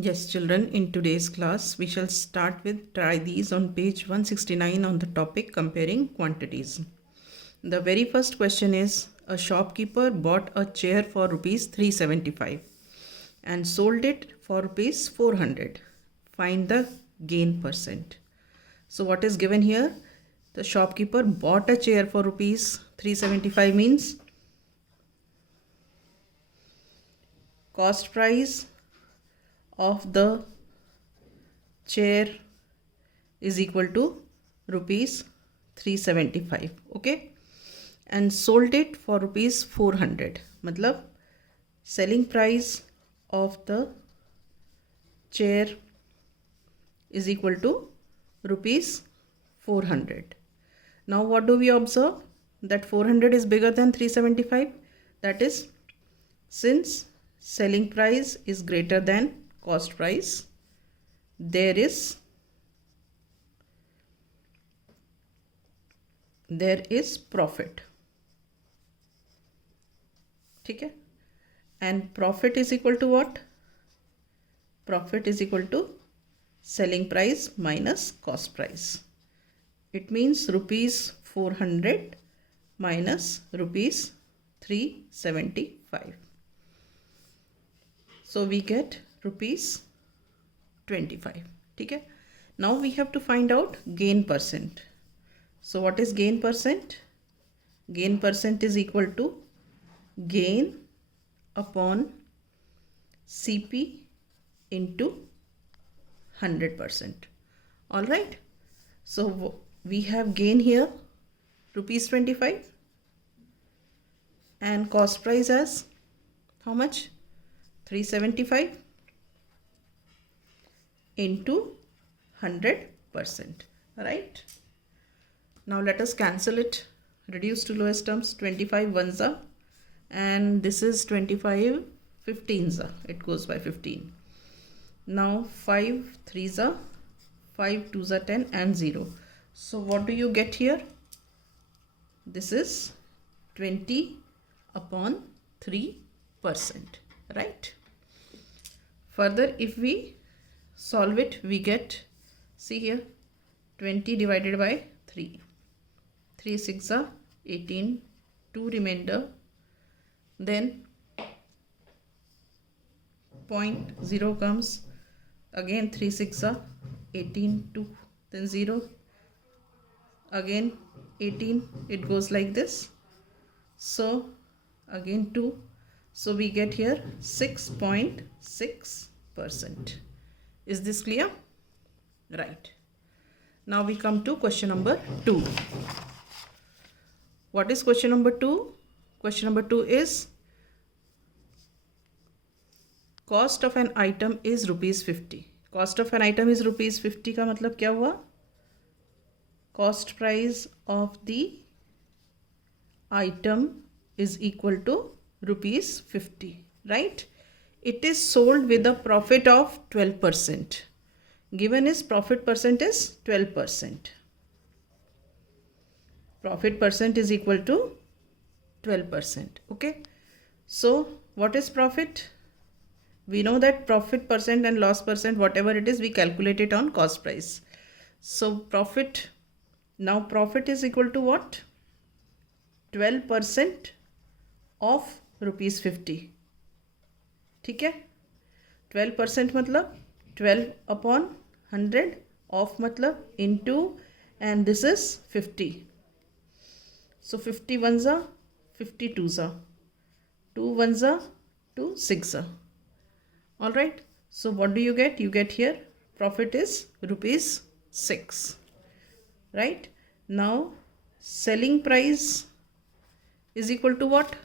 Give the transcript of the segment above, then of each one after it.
Yes, children, in today's class, we shall start with try these on page 169 on the topic comparing quantities. The very first question is a shopkeeper bought a chair for rupees 375 and sold it for rupees 400. Find the gain percent. So, what is given here? The shopkeeper bought a chair for rupees 375 means cost price of the chair is equal to rupees 375. Okay, and sold it for rupees 400. मतलब selling price of the chair is equal to rupees 400. Now what do we observe? That 400 is bigger than 375. That is, since selling price is greater than cost price, there is profit. ठीक है, and profit is equal to what? Profit is equal to selling price minus cost price. It means rupees 400 minus rupees 375. So we get rupees 25. ठीक है, now we have to find out gain percent. So what is gain percent? Gain percent is equal to gain upon CP into 100%. All right. So we have gain here rupees 25 and cost price as how much? 375 into 100%. Right. Now let us cancel it. Reduce to lowest terms. 25 ones are, and this is 25 15s are. It goes by 15. Now 5 3s are, 5 2s are 10 and 0. So what do you get here? This is 20 upon 3%. Right. Further, if we solve it, we get, see here, 20 divided by 3. 3 6 are 18, 2 remainder, then 0.0 comes, again 3 6 are 18, 2, then 0, again 18, it goes like this. So again 2, so we get here 6.6%. Is this clear? Right. Now we come to question number 2. What is question number 2? Question number 2 is cost of an item is rupees 50. Cost of an item is rupees 50 का मतलब क्या हुआ? Cost price of the item is equal to rupees 50. Right? It is sold with a profit of 12%. Given is profit percent is 12%. Profit percent is equal to 12%. Okay. So what is profit? We know that profit percent and loss percent, whatever it is, we calculate it on cost price. So profit, now profit is equal to what? 12% of rupees 50. ठीक है, 12% मतलब 12 upon 100, of मतलब into, and this is 50. So 50 ones are, 50 twos are, 2 ones are, 2 6 are. All right. So what do you get? You get here profit is rupees 6. Right. Now selling price is equal to what?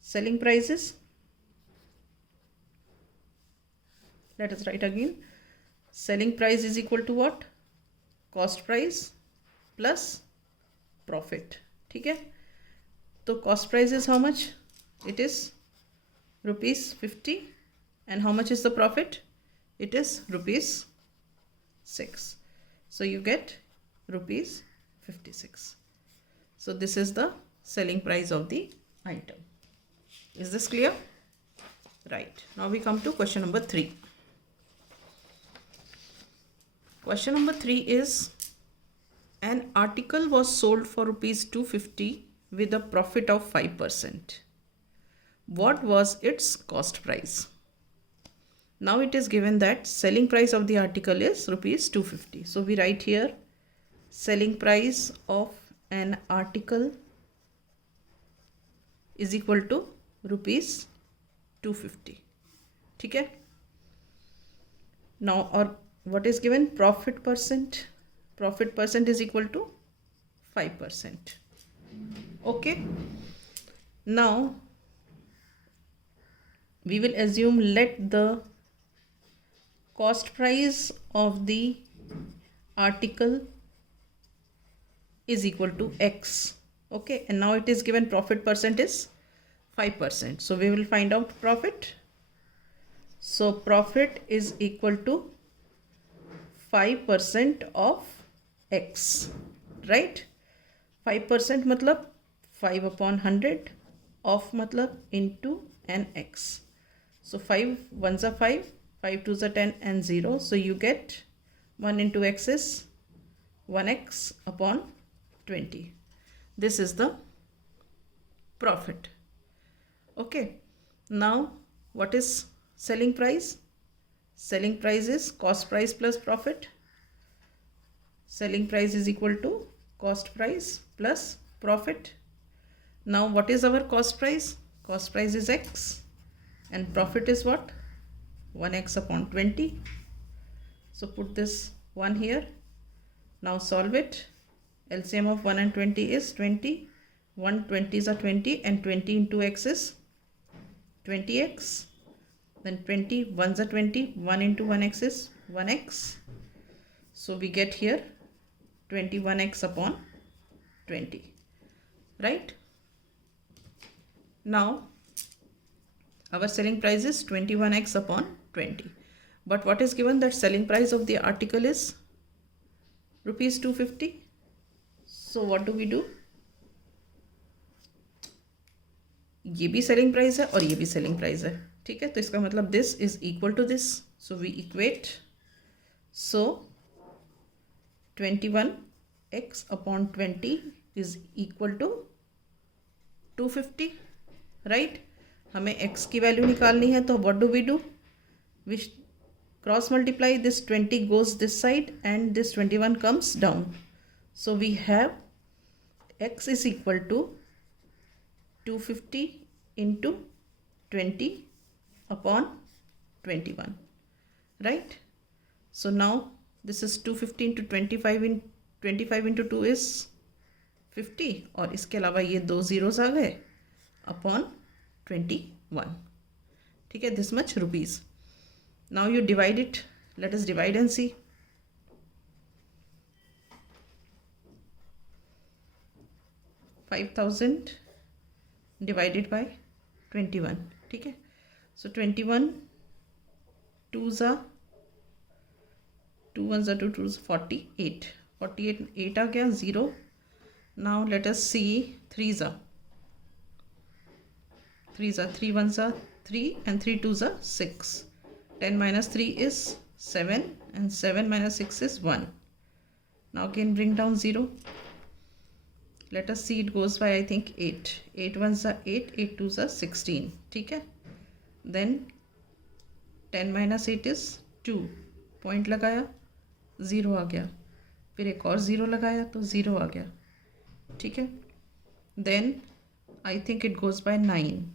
Selling price is, let us write again. Selling price is equal to what? Cost price plus profit. ठीक है, तो cost price is how much? It is rupees 50, and how much is the profit? It is rupees 6. So you get rupees 56. So this is the selling price of the item. Is this clear? Right. Now we come to question number 3. Question number 3 is, an article was sold for rupees 250 with a profit of 5%. What was its cost price? Now it is given that selling price of the article is rupees 250. So we write here selling price of an article is equal to rupees 250. ठीक है. Now, or what is given? Profit percent. Profit percent is equal to 5%. Okay. Now we will assume let the cost price of the article is equal to X. Okay, and now it is given profit percent is 5%. So we will find out profit. So profit is equal to 5% of X, right? 5% मतलब 5 upon 100, of मतलब into an X. So 5 1s are 5, 5 2s are 10 and 0. So you get 1 into X is 1X upon 20. This is the profit. Okay. Now what is selling price? Selling price is cost price plus profit. Selling price is equal to cost price plus profit. Now what is our cost price? Cost price is X and profit is what? 1X upon 20. So put this 1 here. Now solve it. LCM of 1 and 20 is 20. 1 20s are 20 and 20 into X is 20X. Then 20 1s are 20. 1 into 1X is 1X. So we get here 21X upon 20. Right? Now our selling price is 21X upon 20. But what is given? That selling price of the article is rupees 250. So what do we do? ये भी selling price है और ये भी selling price है. ठीक है, तो इसका मतलब this is equal to this. So we equate. So 21X upon 20 is equal to 250. Right? हमें X की वैल्यू निकालनी है, तो what do? We cross multiply. This 20 goes this side and this 21 comes down. So we have X is equal to 250 into 20 upon 21. Right? So now this is 250 into 25 in 25 into 2 is 50 और इसके अलावा ये 2 zeros आ गए upon 21. ठीक है, this much rupees. Now you divide it. Let us divide and see. $5,000 divided by 21. ठीक है, so 21 2s are 2 1s are 2 2s 48. 8 आ गया 0. Now let us see 3s are 3 1s are 3 and 3 2s are 6. 10 minus 3 is 7 and 7 minus 6 is 1. Now again bring down 0. Let us see, it goes by I think 8. 8 1s are 8, 8 2s are 16. ठीक है, then 10 minus 8 is 2. Point लगाया 0 आ गया, फिर एक और 0 लगाया तो 0 आ गया. ठीक है, then I think it goes by 9.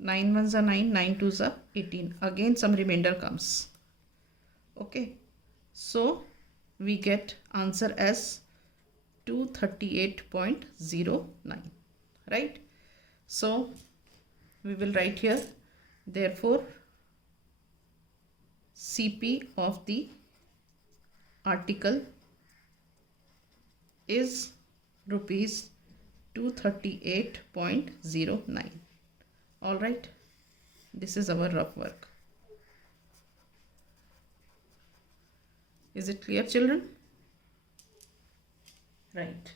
9 1s are 9, 9 2s are 18. Again some remainder comes. Okay, so we get answer as 238.09. Right? So we will write here, therefore CP of the article is rupees 238.09. All right, this is our rough work. Is it clear, children? Right.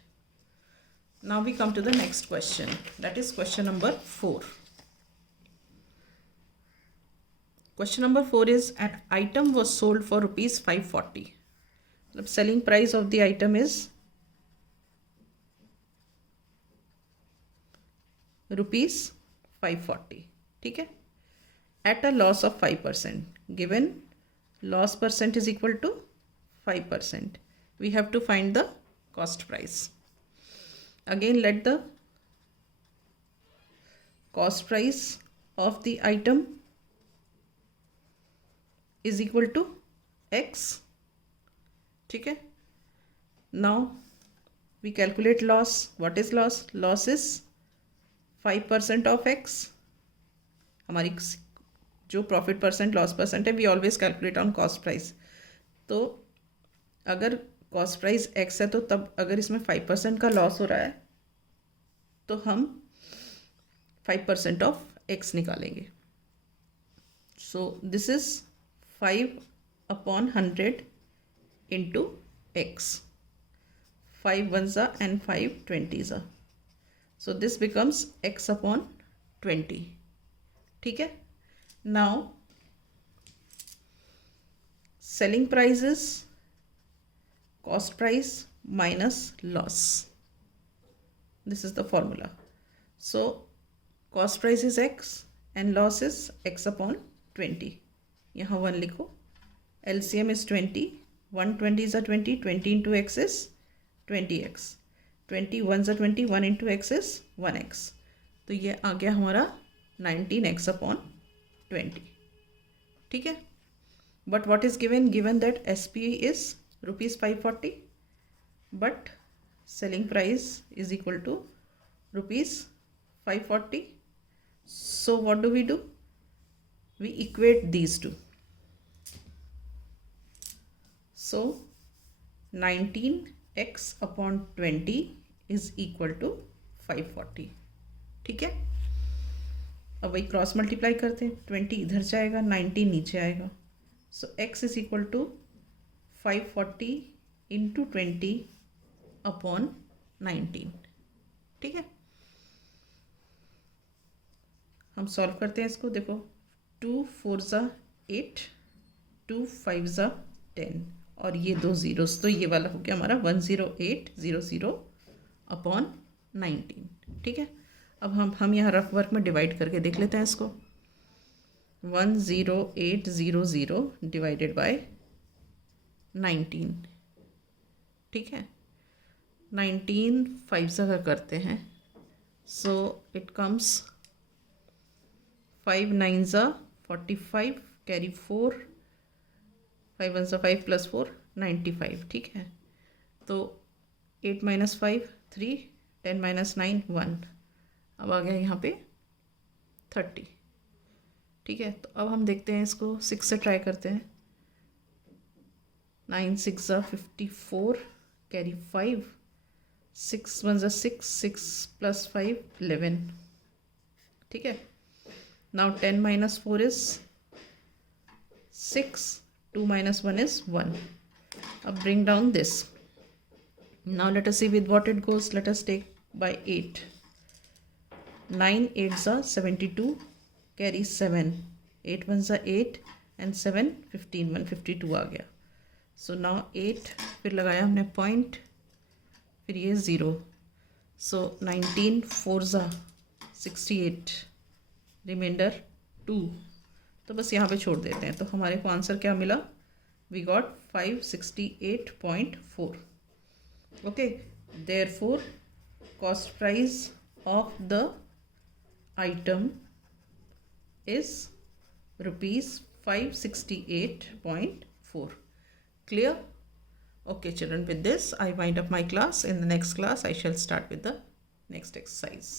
Now we come to the next question, that is question number 4. Question number 4 is an item was sold for rupees 540. The selling price of the item is rupees 540. ठीक है, at a loss of 5%. Given loss percent is equal to 5%. We have to find the cost price. Again, let the cost price of the item is equal to x. ठीक है, now we calculate loss. What is loss? Loss is 5% of x. हमारी जो profit percent loss percent है, we always calculate on cost price. तो अगर cost price x है तो तब अगर इसमें 5% का लॉस हो रहा है तो हम 5% ऑफ x निकालेंगे. So this is 5/100 into x. 5 1s and 5 20s. So this becomes x/20. ठीक है, now selling price is cost price minus loss. This is the formula. So cost price is x and loss is x/20. यहाँ 1 लिखो. LCM is 20. 120 is 20. 20 into x is 20x. 20 1s 20. 1 into x is 1x. तो ये आ गया हमारा 19x/20. ठीक है, but what is given? Given that SP is rupees 540 but selling price is equal to rupees 540. So what do? We equate these two. So 19x/20 is equal to 540. ठीक है, अब वही क्रॉस मल्टीप्लाई करते हैं. 20 इधर जाएगा, 19 नीचे आएगा. So x is equal to 540 into 20/19. ठीक है, हम सॉल्व करते हैं इसको. देखो 2 4s 8, 2 5s 10 और ये 2 zeros, तो ये वाला हो गया हमारा 10800/19. ठीक है, अब हम यहाँ रफ वर्क में डिवाइड करके देख लेते हैं इसको. 10800 डिवाइडेड बाय 19. ठीक है, 19 5s का करते हैं. So it comes 5 9s 45, carry 4, 5 1s 5 + 4 95. ठीक है, तो 8 - 5 3, 10 - 9 1. अब आ गया यहाँ पे 30. ठीक है, तो अब हम देखते हैं इसको 6 से ट्राई करते हैं. 9 6 54, कैरी 5, 6 1s 6, 6 + 5 11. ठीक है, नाउ 10 - 4 is 6, 2 - 1 is 1. अब bring down this. Now let us see with what it goes. Let us take by 8. 9 8s 72, carry 7, 8 1s 8 and 7 15, 152 आ गया. सो नाउ 8 फिर लगाया हमने पॉइंट, फिर ये 0. सो 19 4s 68, रिमाइंडर 2. तो बस यहाँ पे छोड़ देते हैं. तो हमारे को आंसर क्या मिला? We got 568.4. Okay, therefore cost price of the item is rupees 568.4. Clear? Okay children, with this I wind up my class. In the next class I shall start with the next exercise.